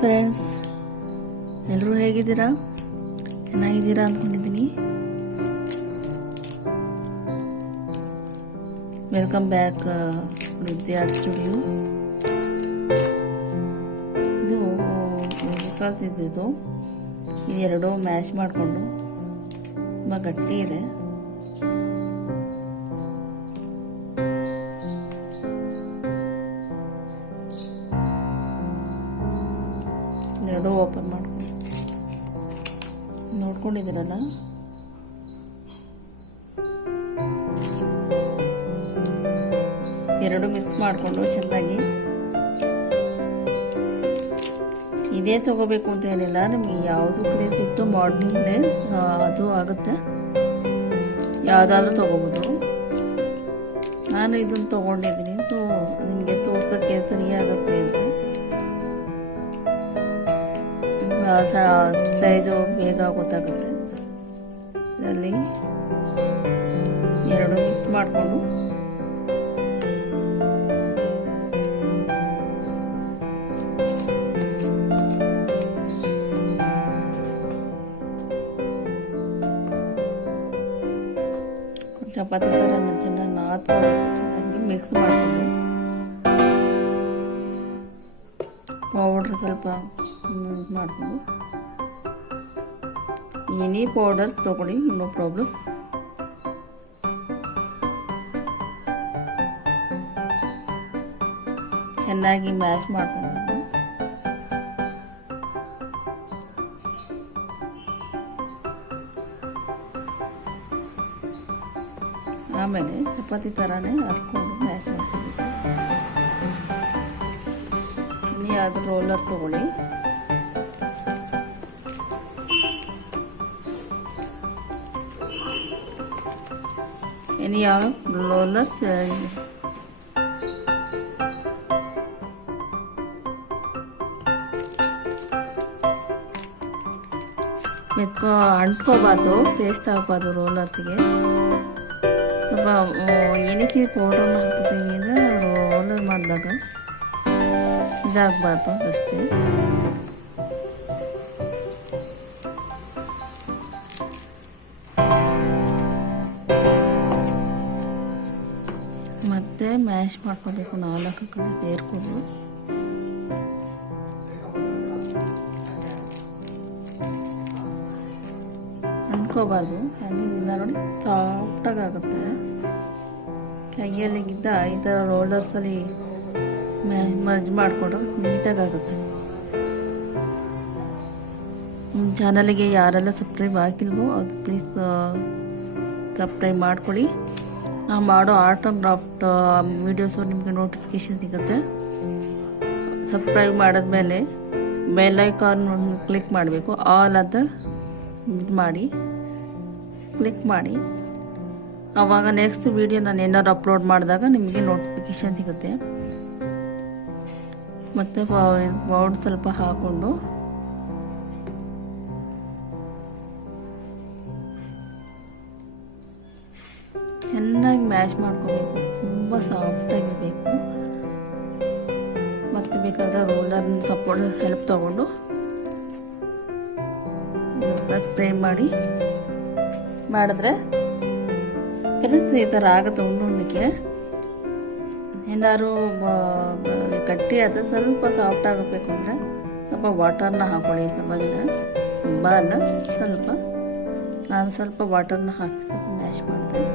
Friends, ಎಲ್ಲರೂ ಹೇಗಿದ್ದೀರಾ? ಚೆನ್ನಾಗಿದ್ದೀರಾ ಅಂದ್ಕೊಂಡಿದ್ದೀನಿ. Welcome back with art studio. ಇದು ಕಲ್ತಿದ್ದು ಎರಡು ಮ್ಯಾಶ್ ಮಾಡಿಕೊಂಡು ತುಂಬ ಗಟ್ಟಿ ಇದೆ. ಎರಡು ಓಪನ್ ಮಾಡ್ಕೊಂಡು ನೋಡ್ಕೊಂಡಿದ್ದೀರಲ್ಲ, ಎರಡು ಮಿಕ್ಸ್ ಮಾಡಿಕೊಂಡು ಚೆನ್ನಾಗಿ. ಇದೇ ತಗೋಬೇಕು ಅಂತ ಏನಿಲ್ಲ, ನಿಮಗೆ ಯಾವುದು ಪ್ಲೇಸ್ ಇತ್ತು ಮಾರ್ನಿಂಗ್ಲೇ ಅದು ಆಗುತ್ತೆ, ಯಾವುದಾದ್ರೂ ತಗೋಬೋದು. ನಾನು ಇದನ್ನು ತೊಗೊಂಡಿದ್ದೀನಿ, ಸೊ ನಿಮಗೆ ತೋರ್ಸೋಕ್ಕೆ ಸರಿಯಾಗುತ್ತೆ ಅಂತ. ಸೈಜು ಬೇಗ ಗೊತ್ತಾಗುತ್ತೆ. ಇದರಲ್ಲಿ ಎರಡು ಮಿಕ್ಸ್ ಮಾಡಿಕೊಂಡು ಚಪಾತಿ ಥರ ಚೆನ್ನಾಗಿ ನಾದ್ಕೋಬೇಕು. ಚೆನ್ನಾಗಿ ಮಿಕ್ಸ್ ಮಾಡಿಕೊಂಡು ಪೌಡ್ರ್ ಸ್ವಲ್ಪ ಮಾಡಿಕೊಂಡು, ಏನೇ ಪೌಡರ್ಸ್ ತೊಗೊಳ್ಳಿ, ನೋ ಪ್ರಾಬ್ಲಮ್. ಚೆನ್ನಾಗಿ ಮ್ಯಾಶ್ ಮಾಡಿಕೊಂಡು ಆಮೇಲೆ ಚಪಾತಿ ಥರನೇ ಹರ್ಕೊಂಡು ಮ್ಯಾಶ್ ಮಾಡ್ಕೊಂಡು, ಯಾವ್ದು ರೋಲರ್ ತಗೊಳ್ಳಿ. ಯಾವ ರೋಲರ್ಸ್ ಅಂಟ್ಕೋಬಾರ್ದು, ಪೇಸ್ಟ್ ಆಗಬಾರ್ದು ರೋಲರ್ಸ್ಗೆ. ಸ್ವಲ್ಪ ಏನಕ್ಕೆ ಪೌಡ್ರನ್ನ ಹಾಕ್ತೀವಿ ಅಂದರೆ ರೋಲರ್ ಮಾಡಿದಾಗ ಇದಾಗಬಾರ್ದು ಅಷ್ಟೇ. ಮತ್ತೆ ಮ್ಯಾಶ್ ಮಾಡ್ಕೋಬೇಕು, 4 ಕಡೆ ಸೇರ್ಕೊಂಡು. ಅಂಟ್ಕೋಬಾರ್ದು, ಹಂಗಿಂದ ನೋಡಿ ಸಾಫ್ಟಾಗಿ ಆಗುತ್ತೆ. ಕೈಯಲ್ಲಿಗಿದ್ದ ಈ ಥರ ರೋಲರ್ಸಲ್ಲಿ ಮರ್ಜ್ ಮಾಡಿಕೊಂಡ್ರೆ ನೀಟಾಗುತ್ತೆ. ನಿಮ್ಮ ಚಾನಲಿಗೆ ಯಾರೆಲ್ಲ ಸಬ್ಸ್ಕ್ರೈಬ್ ಆಗಿಲ್ವೋ ಅದು ಪ್ಲೀಸ್ ಸಬ್ಸ್ಕ್ರೈಬ್ ಮಾಡ್ಕೊಳ್ಳಿ. ನಾವು ಮಾಡೋ ಆರ್ಟ್ ಆ್ಯಂಡ್ ಕ್ರಾಫ್ಟ್ ವೀಡಿಯೋಸು ನಿಮಗೆ ನೋಟಿಫಿಕೇಷನ್ ಸಿಗುತ್ತೆ. ಸಬ್ಸ್ಕ್ರೈಬ್ ಮಾಡಿದ್ಮೇಲೆ ಬೆಲ್ ಐಕಾನ್ ಕ್ಲಿಕ್ ಮಾಡಬೇಕು, ಆಲ್ ಅಂತ ಕ್ಲಿಕ್ ಮಾಡಿ. ಆವಾಗ ನೆಕ್ಸ್ಟ್ ವೀಡಿಯೋ ನಾನು ಏನಾದ್ರು ಅಪ್ಲೋಡ್ ಮಾಡಿದಾಗ ನಿಮಗೆ ನೋಟಿಫಿಕೇಷನ್ ಸಿಗುತ್ತೆ. ಮತ್ತು ಪೌಡರ್ ಸ್ವಲ್ಪ ಹಾಕ್ಕೊಂಡು ಚೆನ್ನಾಗಿ ಮ್ಯಾಶ್ ಮಾಡ್ಕೋಬೇಕು, ತುಂಬ ಸಾಫ್ಟಾಗಿರಬೇಕು. ಮತ್ತು ಬೇಕಾದರೆ ರೋಲರ್ನ ಸಪೋರ್ಟ್ ಹೆಲ್ಪ್ ತೊಗೊಂಡು ಸ್ಪ್ರೇ ಮಾಡಿದ್ರೆ ಕರೆಕ್ಟ್ ಈ ಥರ ಆಗುತ್ತೆ. ಉಣ್ಣಕ್ಕೆ ಏನಾದ್ರು ಗಟ್ಟಿ ಆದರೆ ಸ್ವಲ್ಪ ಸಾಫ್ಟ್ ಆಗಬೇಕು ಅಂದರೆ ಸ್ವಲ್ಪ ವಾಟರ್ನ ಹಾಕೊಳ್ಳಿ, ಪರವಾಗಿಲ್ಲ, ತುಂಬ ಅಲ್ಲ, ಸ್ವಲ್ಪ. ನಾನು ಸ್ವಲ್ಪ ವಾಟರ್ನ ಹಾಕಿ ಸ್ವಲ್ಪ ಮ್ಯಾಶ್ ಮಾಡ್ತೇನೆ.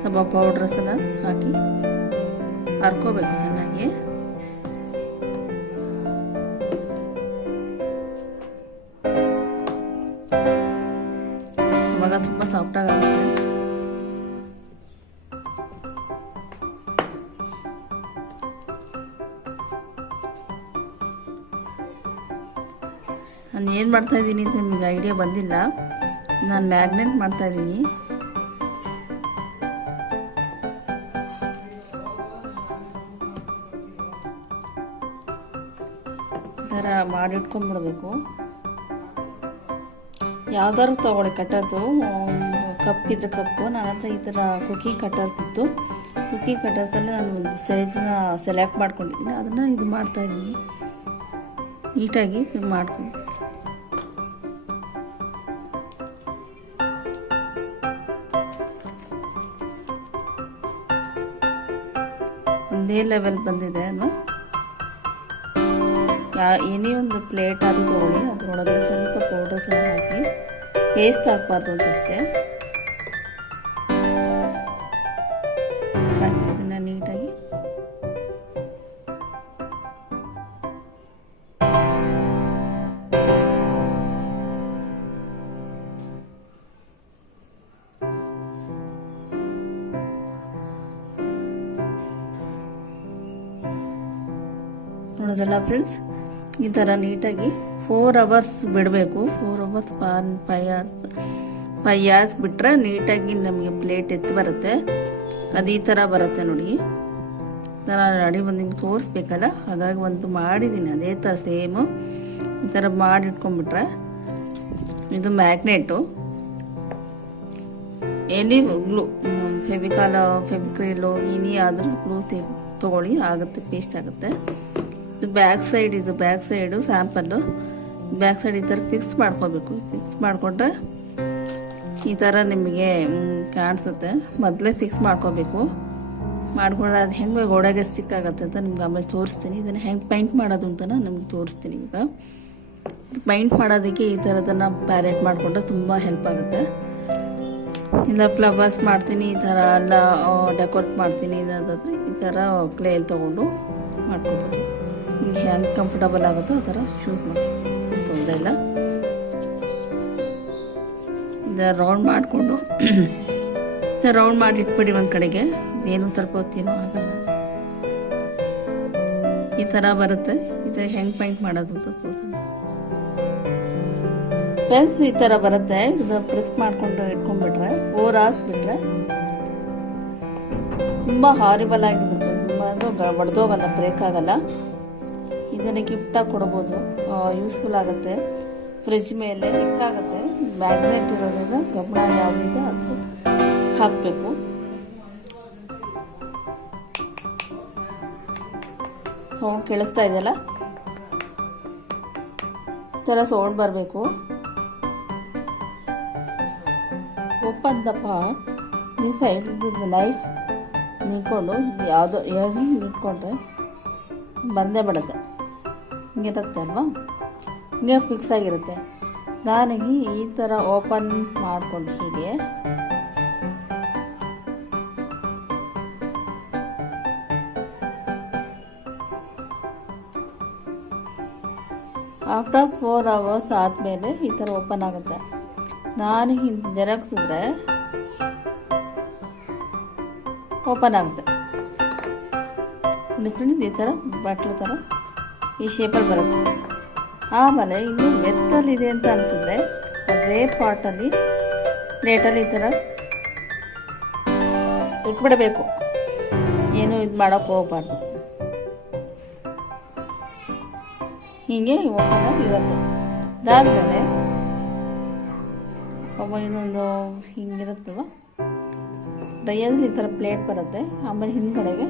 ಸ್ವಲ್ಪ ಪೌಡ್ರಸನ್ನ ಹಾಕಿ ಹರ್ಕೋಬೇಕು ಚೆನ್ನಾಗಿ. ಅವಾಗ ತುಂಬ ಸಾಫ್ಟಾಗಿ ಆಗುತ್ತೆ. ನಾನು ಏನು ಮಾಡ್ತಾಯಿದ್ದೀನಿ ಅಂತ ನಿಮಗೆ ಐಡಿಯಾ ಬಂದಿಲ್ಲ. ನಾನು ಮ್ಯಾಗ್ನೆಟ್ ಮಾಡ್ತಾಯಿದ್ದೀನಿ. ಈ ಥರ ಮಾಡಿಟ್ಕೊಂಡ್ಬಿಡ್ಬೇಕು. ಯಾವ್ದಾದ್ರು ತೊಗೊಳ್ಳಿ ಕಟ್ಟರ್ಸು, ಕಪ್ ಇದ್ರೆ ಕಪ್ಪು. ನನ್ನ ಹತ್ರ ಈ ಥರ ಕುಕಿಂಗ್ ಕಟ್ಟರ್ಸ್ ಇತ್ತು, ಕುಕ್ಕಿ ಕಟರ್ಸಲ್ಲಿ ನಾನು ಒಂದು ಸೈಜ್ನ ಸೆಲೆಕ್ಟ್ ಮಾಡ್ಕೊಂಡಿದ್ದೀನಿ, ಅದನ್ನು ಇದು ಮಾಡ್ತಾಯಿದ್ದೀನಿ. ನೀಟಾಗಿ ಇದು ಮಾಡ್ಕೊಂಡು ಒಂದೇ ಲೆವೆಲ್ ಬಂದಿದೆ ಅಲ್ವಾ. ಏನೇ ಒಂದು ಪ್ಲೇಟ್ ಅದು ತೊಗೊಳ್ಳಿ, ಅದರೊಳಗಡೆ ಸ್ವಲ್ಪ ಪೌಡರ್ಸ್ ಎಲ್ಲ ಹಾಕಿ, ಪೇಸ್ಟ್ ಹಾಕಬಾರ್ದು ಅಂತಷ್ಟೇ ಹಾಕಿ ಇದನ್ನು ನೀಟಾಗಿ ನೋಡಿದ್ರಲ್ಲ ಫ್ರೆಂಡ್ಸ್, ಈ ಥರ ನೀಟಾಗಿ 4 hours ಬಿಡಬೇಕು. 4 hours 5 hours ಬಿಟ್ಟರೆ ನೀಟಾಗಿ ನಮಗೆ ಪ್ಲೇಟ್ ಎತ್ತು ಬರುತ್ತೆ. ಅದು ಈ ಥರ ಬರುತ್ತೆ ನೋಡಿ. ನಾನು ಅಡಿ ಒಂದು ನಿಮ್ಗೆ ತೋರಿಸ್ಬೇಕಲ್ಲ, ಹಾಗಾಗಿ ಒಂದು ಮಾಡಿದ್ದೀನಿ ಅದೇ ಥರ ಸೇಮು ಈ ಥರ ಮಾಡಿ ಇಟ್ಕೊಂಡ್ಬಿಟ್ರೆ. ಇದು ಮ್ಯಾಗ್ನೆಟು, ಎನಿ ಗ್ಲೂ, ಫೆವಿಕ್ರಿಲು ಏನೇ ಆದರೂ ಗ್ಲೂ ತೊಗೊಳ್ಳಿ, ಆಗುತ್ತೆ, ಪೇಸ್ಟ್ ಆಗುತ್ತೆ. ಇದು back side sample. Back side ಈ ಥರ ಫಿಕ್ಸ್ ಮಾಡ್ಕೋಬೇಕು. ಫಿಕ್ಸ್ ಮಾಡಿಕೊಂಡ್ರೆ ಈ ಥರ ನಿಮಗೆ ಕಾಣಿಸುತ್ತೆ. ಮೊದಲೇ ಫಿಕ್ಸ್ ಮಾಡ್ಕೋಬೇಕು. ಮಾಡ್ಕೊಂಡ್ರೆ ಅದು ಹೆಂಗೆ ಗೋಡೆಗೆ ಸ್ಟಿಕ್ ಆಗುತ್ತೆ ಅಂತ ನಿಮ್ಗೆ ಆಮೇಲೆ ತೋರಿಸ್ತೀನಿ. ಇದನ್ನು ಹೆಂಗೆ ಪೈಂಟ್ ಮಾಡೋದು ಅಂತ ನಿಮ್ಗೆ ತೋರಿಸ್ತೀನಿ. ಈಗ ಪೈಂಟ್ ಮಾಡೋದಕ್ಕೆ ಈ ಥರದನ್ನು ಪ್ಯಾಲೆಟ್ ಮಾಡಿಕೊಂಡ್ರೆ ತುಂಬ ಹೆಲ್ಪ್ ಆಗುತ್ತೆ. ಇಲ್ಲ ಫ್ಲವರ್ಸ್ ಮಾಡ್ತೀನಿ, ಈ ಥರ ಎಲ್ಲ ಡೆಕೋರೇಟ್ ಮಾಡ್ತೀನಿ ಇದಾದರೆ ಈ ಥರ ಕ್ಲೇಯಲ್ಲಿ ತೊಗೊಂಡು ಮಾಡ್ಕೋಬೋದು. ನಿಮಗೆ ಹೆಂಗೆ ಕಂಫರ್ಟಬಲ್ ಆಗುತ್ತೋ ಆ ಥರ ಚೂಸ್ ಮಾಡಿ, ತೊಂದರೆ ಇಲ್ಲ. ಇದು ರೌಂಡ್ ಮಾಡಿಕೊಂಡು ರೌಂಡ್ ಮಾಡಿ ಇಟ್ಬಿಡಿ ಒಂದು ಕಡೆಗೆ. ಇದೇನು ಸ್ವಲ್ಪ ಹೊತ್ತೇನೋ ಆಗಲ್ಲ, ಈ ಥರ ಬರುತ್ತೆ. ಇದು ಹೆಂಗೆ ಪೈಂಟ್ ಮಾಡೋದು ಅಂತ ತೋರಿಸ್ತೀನಿ ಫ್ರೆಂಡ್ಸ್. ಈ ಥರ ಬರುತ್ತೆ. ಇದು ಪ್ರೆಸ್ ಮಾಡಿಕೊಂಡು ಇಟ್ಕೊಂಡ್ಬಿಟ್ರೆ 4 hours ಬಿಟ್ಟರೆ ತುಂಬ ಹಾರಿಬಲ್ ಆಗಿರುತ್ತೆ. ತುಂಬ ಅದು ಒಡೆದೋಗಲ್ಲ, ಬ್ರೇಕ್ ಆಗಲ್ಲ. ಇದನ್ನು ಗಿಫ್ಟಾಗಿ ಕೊಡ್ಬೋದು, ಯೂಸ್ಫುಲ್ ಆಗುತ್ತೆ. ಫ್ರಿಜ್ ಮೇಲೆ ತಿಕ್ಕಾಗುತ್ತೆ. ಮ್ಯಾಗ್ನೆಟ್ ಇರೋದ್ರಿಂದ ಗಮನ ಯಾವುದಿದೆ ಅದು ಹಾಕಬೇಕು. ಸೌಂಡ್ ಕೇಳಿಸ್ತಾ ಇದೆಯಲ್ಲ, ಈ ಥರ ಸೌಂಡ್ ಬರಬೇಕು. ಓಪನ್ ದ ಪಾರ್ಟ್, ಈ ಸೈಡ್ ನೈಫ್ ನಿಂತ್ಕೊಂಡು ಯಾವುದೋ ನಿಂತ್ಕೊಂಡ್ರೆ ಬಂದೇ ಬಿಡುತ್ತೆ. ಹಿಂಗಿರುತ್ತೆ ಅಲ್ವಾ, ಹಿಂಗೆ ಫಿಕ್ಸ್ ಆಗಿರುತ್ತೆ. ನಾನಿಗೆ ಈ ಥರ ಓಪನ್ ಮಾಡಿಕೊಂಡು ಹೀಗೆ ಆಫ್ಟರ್ 4 hours ಆದಮೇಲೆ ಈ ಥರ ಓಪನ್ ಆಗುತ್ತೆ. ನಾನು ಹಿಂಗೆ ಜರಗಿಸಿದ್ರೆ ಓಪನ್ ಆಗುತ್ತೆ. ಡಿಫ್ರೆಂಟ್ ಈ ಥರ ಬಟ್ಲು ಥರ ಈ ಶೇಪಲ್ಲಿ ಬರುತ್ತೆ. ಆಮೇಲೆ ಇನ್ನು ಮೆತ್ತಲ್ಲಿದೆ ಅಂತ ಅನಿಸಿದ್ರೆ ಅದೇ ಪಾಟಲ್ಲಿ ಪ್ಲೇಟಲ್ಲಿ ಈ ಥರ ಇಟ್ಬಿಡಬೇಕು. ಏನು ಇದು ಮಾಡೋಕ್ಕೆ ಹೋಗಬಾರ್ದು. ಹೀಗೆ ಓಪನ್ ಇರುತ್ತೆ. ಅದಾದಮೇಲೆ ಇನ್ನೊಂದು ಹಿಂಗಿರುತ್ತಲ್ವ, ಡೈಯಲ್ಲಿ ಈ ಥರ ಪ್ಲೇಟ್ ಬರುತ್ತೆ. ಆಮೇಲೆ ಹಿಂದ್ಗಡೆಗೆ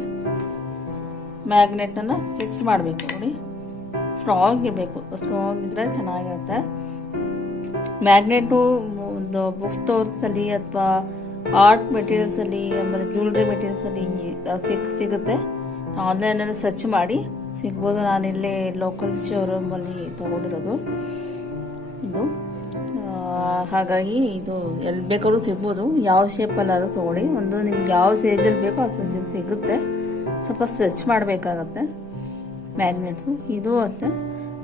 ಮ್ಯಾಗ್ನೆಟನ್ನು ಫಿಕ್ಸ್ ಮಾಡಬೇಕು. ನೋಡಿ, ಸ್ಟ್ರಾಂಗ್ ಇರಬೇಕು. ಸ್ಟ್ರಾಂಗ್ ಇದ್ದರೆ ಚೆನ್ನಾಗಿರುತ್ತೆ. ಮ್ಯಾಗ್ನೆಟು ಒಂದು ಬುಕ್ಸ್ ಸ್ಟೋರ್ಸಲ್ಲಿ ಅಥವಾ ಆರ್ಟ್ ಮೆಟೀರಿಯಲ್ಸಲ್ಲಿ, ಆಮೇಲೆ ಜ್ಯುವೆಲ್ರಿ ಮೆಟೀರಿಯಲ್ಸಲ್ಲಿ ಸಿಗುತ್ತೆ. ಆನ್ಲೈನಲ್ಲಿ ಸರ್ಚ್ ಮಾಡಿ ಸಿಗ್ಬೋದು. ನಾನಿಲ್ಲೇ ಲೋಕಲ್ ಶೋರೂಮಲ್ಲಿ ತೊಗೊಂಡಿರೋದು ಇದು. ಹಾಗಾಗಿ ಇದು ಎಲ್ಲಿ ಬೇಕಾದ್ರೂ ಸಿಗ್ಬೋದು. ಯಾವ ಶೇಪಲ್ಲಾದ್ರೂ ತೊಗೊಳ್ಳಿ. ಒಂದು ನಿಮ್ಗೆ ಯಾವ ಸೈಜಲ್ಲಿ ಬೇಕೋ ಅದು ಸಿಗುತ್ತೆ. ಸ್ವಲ್ಪ ಸ್ಟ್ರೆಚ್ ಮಾಡಬೇಕಾಗತ್ತೆ ಮ್ಯಾಗ್ನೆಟ್ಸು. ಇದು ಮತ್ತು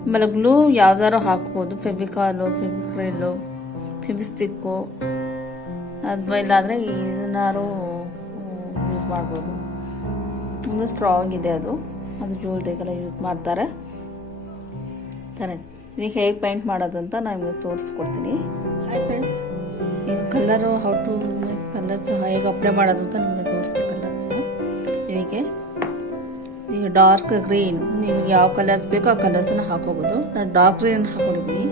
ಆಮೇಲೆ ಗ್ಲೂ ಯಾವ್ದಾರು ಹಾಕ್ಬೋದು. ಫೆವಿಕಾಲು, ಫೆವಿಕ್ರಿಲ್ಲು, ಫೆವಿಸ್ಟಿಕ್ಕು, ಅಥವಾ ಇಲ್ಲಾಂದರೆ ಇದನ್ನಾರು ಯೂಸ್ ಮಾಡ್ಬೋದು. ಒಂದು ಸ್ಟ್ರಾಂಗ್ ಇದೆ, ಅದು ಜ್ಯುವೆಲ್ರಿಗೆಲ್ಲ ಯೂಸ್ ಮಾಡ್ತಾರೆ. ಥರ ಇದಕ್ಕೆ ಹೇಗೆ ಪೇಂಟ್ ಮಾಡೋದು ಅಂತ ನಾನು ನಿಮಗೆ ತೋರಿಸ್ಕೊಡ್ತೀನಿ. ಹಾಯ್ ಫ್ರೆಂಡ್ಸ್, ಈಗ colour how to make colours ಹೇಗೆ ಅಪ್ಲೈ ಮಾಡೋದು ಅಂತ ನಿಮಗೆ ತೋರಿಸ್ತೀನಿ. ಕಲರ್ಸ್ನ ಇದಕ್ಕೆ ಈಗ ಡಾರ್ಕ್ ಗ್ರೀನ್, ನಿಮಗೆ ಯಾವ ಕಲರ್ಸ್ ಬೇಕೋ ಆ ಕಲರ್ಸನ್ನು ಹಾಕೋಬೋದು. ನಾನು ಡಾರ್ಕ್ ಗ್ರೀನ್ ಹಾಕೊಂಡಿದ್ದೀನಿ.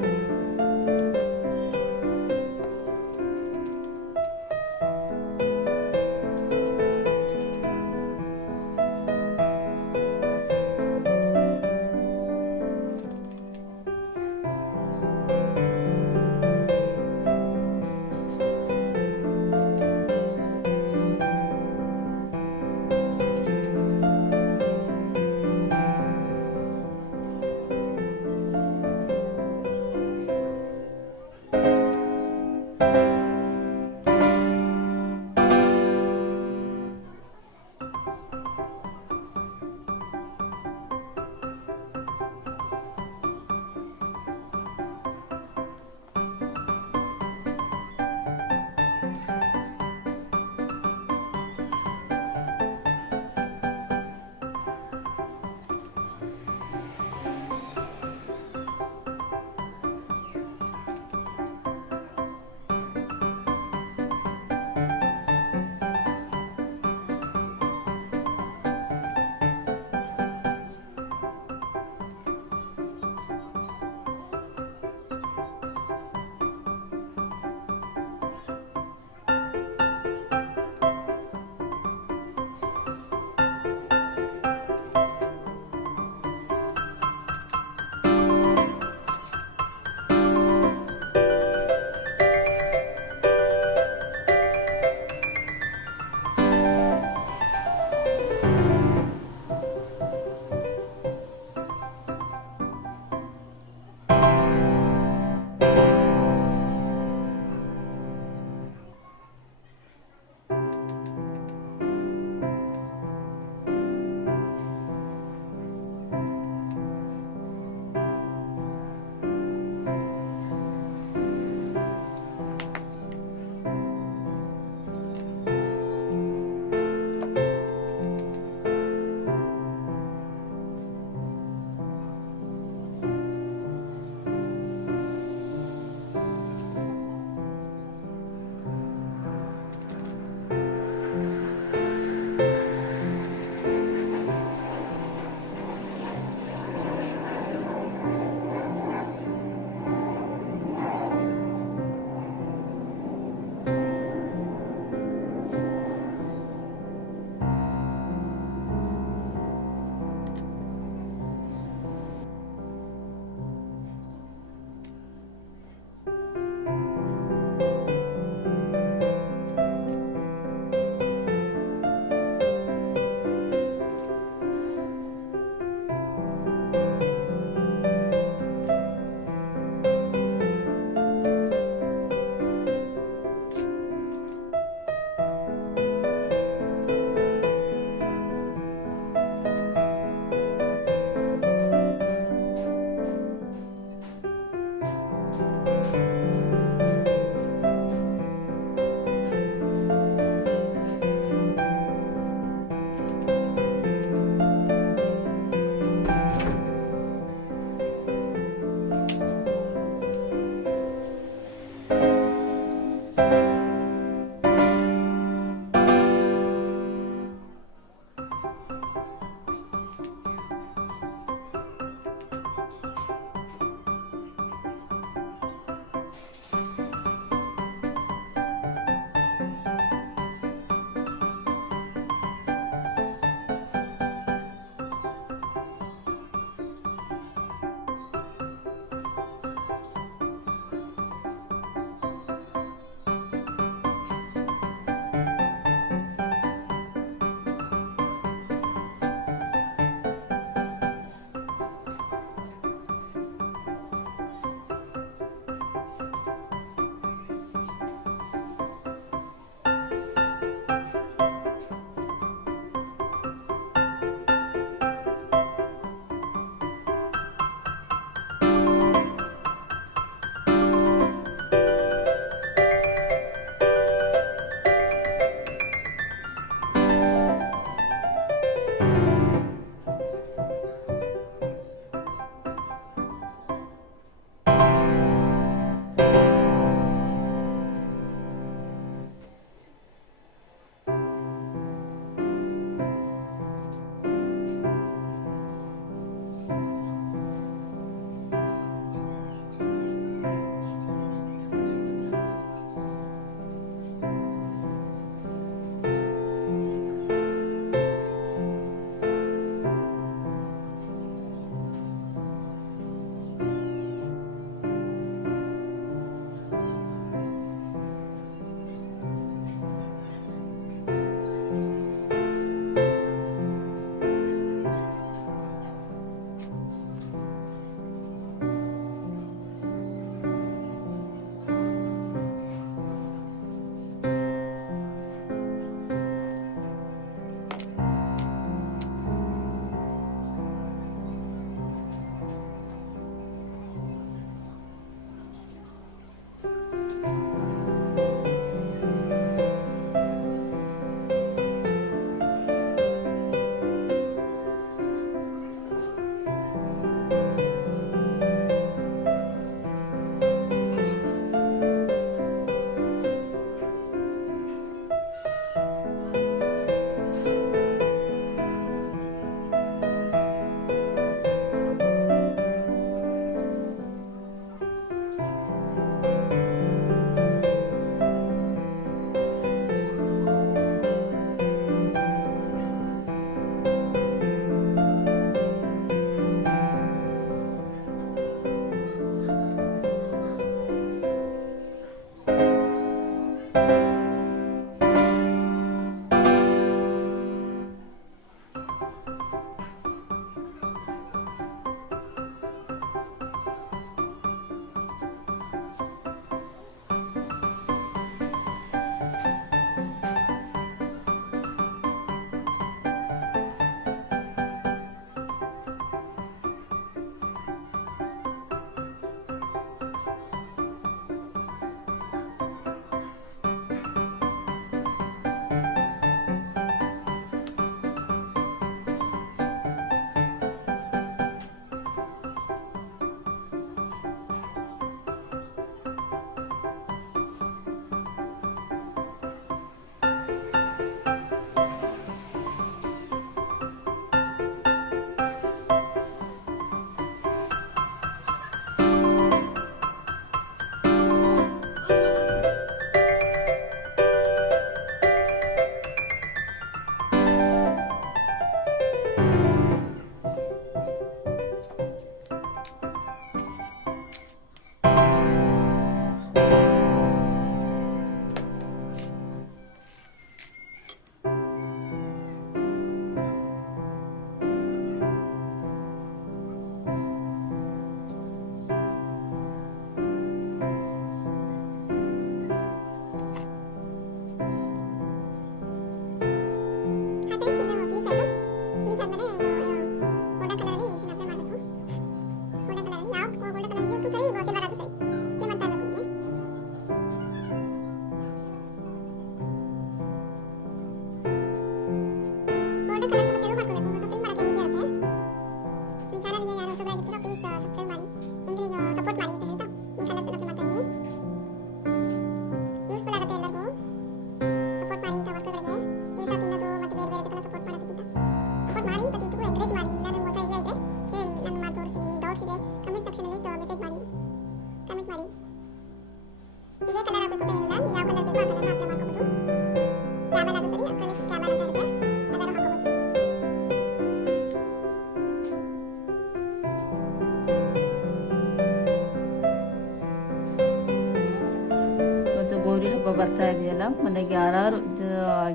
ಗೌರಿ ಹಬ್ಬ ಬರ್ತಾ ಇದೆಯಲ್ಲ, ಮನೆಗೆ ಯಾರು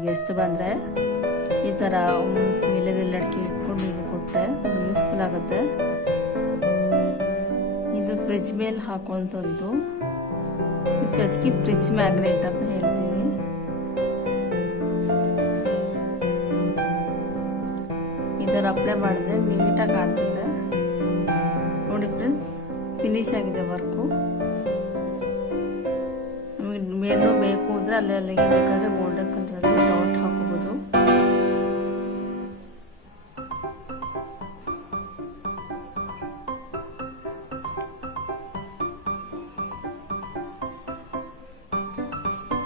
ಗೆಸ್ಟ್ ಬಂದರೆ ಈ ಥರ ವಿಳ್ಯದೆಲೆ ಅಡಿಕೆ ಇಟ್ಕೊಂಡು ಇದು ಕೊಟ್ಟರೆ ಅದು ಯೂಸ್ಫುಲ್ ಆಗುತ್ತೆ. ಇದು ಫ್ರಿಜ್ ಮೇಲೆ ಹಾಕುವಂಥದ್ದು, ಅದಕ್ಕೆ ಫ್ರಿಜ್ ಮ್ಯಾಗ್ನೆಟ್ ಅಂತ ಹೇಳ್ತೀನಿ. ಈ ಥರ ಅಪ್ಲೈ ಮಾಡಿದ್ರೆ ನೀಟಾಗಿ ಕಾಣಿಸುತ್ತೆ ನೋಡಿ ಫ್ರೆಂಡ್ಸ್. ಫಿನಿಶ್ ಆಗಿದೆ ವರ್ಕು. ಮೇಲೂ ಬೇಕು ಅಂದರೆ ಅಲ್ಲಿಗೆ ಬೇಕಾದರೆ ಗೋಲ್ಡನ್ ಕಲರಲ್ಲಿ ಡಾಟ್ ಹಾಕೋಬೋದು.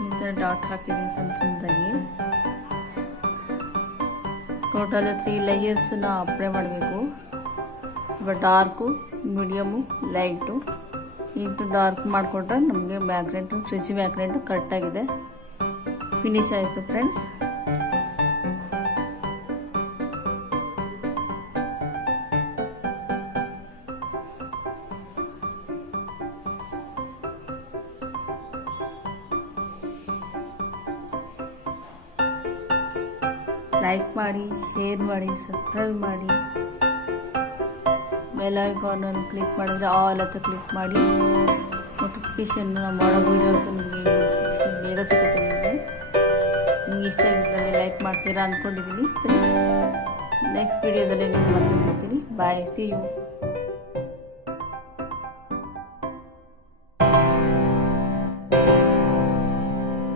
ಈ ಥರ ಡಾಟ್ ಹಾಕಿದ್ದೀನಿ ಸಣ್ಣ ಸಣ್ಣದಾಗಿ. ಟೋಟಲ್ 3 ಲೇಯರ್ಸ್ನ ಅಪ್ಲೈ ಮಾಡಬೇಕು. Dark, medium, light. ಇದು ಡಾರ್ಕ್ ಮಾಡಿಕೊಂಡ್ರೆ ನಮಗೆ ಮ್ಯಾಗ್ನೆಟ್, ಫ್ರಿಜ್ ಮ್ಯಾಗ್ನೆಟ್ ಕರೆಕ್ಟಾಗಿದೆ. ಫಿನಿಶ್ ಆಯಿತು ಫ್ರೆಂಡ್ಸ್. ಲೈಕ್ ಮಾಡಿ, ಶೇರ್ ಮಾಡಿ, ಸಬ್ಸ್ಕ್ರೈಬ್ ಮಾಡಿ. ಬೆಲ್ ಐಕಾನನ್ನು ಕ್ಲಿಕ್ ಮಾಡಿದ್ರೆ ಆಲ್ ಅಂತ ಕ್ಲಿಕ್ ಮಾಡಿ. ನೋಟಿಫಿಕೇಶನ್ ಮಾಡೋ ವೀಡಿಯೋಸ್ ನಿಮಗೆ ಬೇಗ ಸಿಗುತ್ತೆ. ನಿಮಗೆ ಇಷ್ಟ ಆಗಿದ್ರಲ್ಲಿ ಲೈಕ್ ಮಾಡ್ತೀರಾ ಅಂದ್ಕೊಂಡಿದ್ದೀನಿ. ಪ್ಲೀಸ್ ನೆಕ್ಸ್ಟ್ ವಿಡಿಯೋದಲ್ಲಿ ನಿಮ್ಗೆ ಮತ್ತೆ ಸಿಗ್ತೀನಿ. ಬಾಯ್, ಸಿ ಯು.